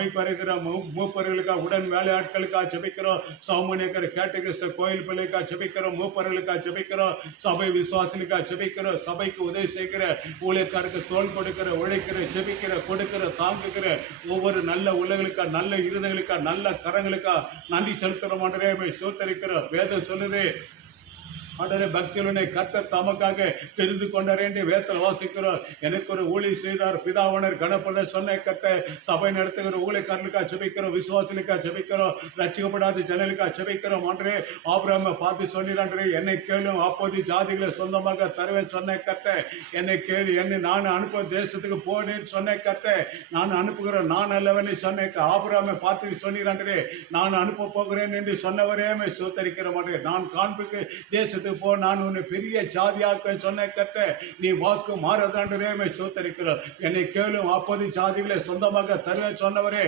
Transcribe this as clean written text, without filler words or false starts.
சபைக்கு வருகிற மூப்பர்களுக்காக, உடன் வேலையாட்களுக்காக ஜெபிக்கிறோம். சாமானியக்கிற கேட்டகிஸ்ட கோயில் பிள்ளைக்காக ஜெபிக்கிறோம். மூப்பர்களுக்காக ஜெபிக்கிறோம். சபை விசுவாசிகளுக்காக ஜெபிக்கிறோம். சபைக்கு உதவி செய்கிற ஊழியக்காருக்கு தோல் கொடுக்கிற, உழைக்கிற, ஜெபிக்கிற, கொடுக்கிற, தாங்குகிற ஒவ்வொரு நல்ல உள்ளங்களுக்கா, நல்ல இருதயங்களுக்கா, நல்ல கரங்களுக்கா நன்றி செலுத்துற மாட்டேன் சோத்தரிக்கிறோம். வேதம் சொல்லுது, ஆண்டவரே பக்தியுடனே கர்த்தர் தமக்காக தெரிந்து கொண்டார் என்று வேதத்தில் வாசிக்கிறோம். எனக்கு ஒரு ஊழி செய்தார் பிதாவனர் கணப்பட சொன்ன கர்த்தர் சபை நடத்துகிற ஊழியக்காரர்களுக்காக ஜெபிக்கிறோம். விசுவாசிகளுக்காக ஜெபிக்கிறோம். ரட்சிக்கப்படாத ஜனங்களுக்காக ஜெபிக்கிறோம். ஆண்டவரே ஆபிரகாமை பார்த்து சொன்னாரே, என்னை கேளும் அப்போது ஜாதிகளை சொந்தமாக தருவேன் சொன்ன கர்த்தர். என்னை கேளு, என்னை நான் அனுப்ப தேசத்துக்கு போனேன்னு சொன்ன கர்த்தர். நான் அனுப்புகிறேன், நான் அல்லவனே சொன்ன ஆபிரகாமை பார்த்து சொன்னாரே, நான் அனுப்ப போகிறேன் என்று சொன்னவரே சோத்தரிக்கிற மாட்டேன். நான் காண்பிக்கு தேசத்துக்கு போ, நான் உன்னை பெரிய ஜாதியாக்க சொன்ன கர்த்தர். நீ வாக்கு மாறதாண்டரே சோத்தரிக்கிறோம். என்னை கேளும் அப்போது ஜாதிகளை சொந்தமாக தருவேன் சொன்னவரே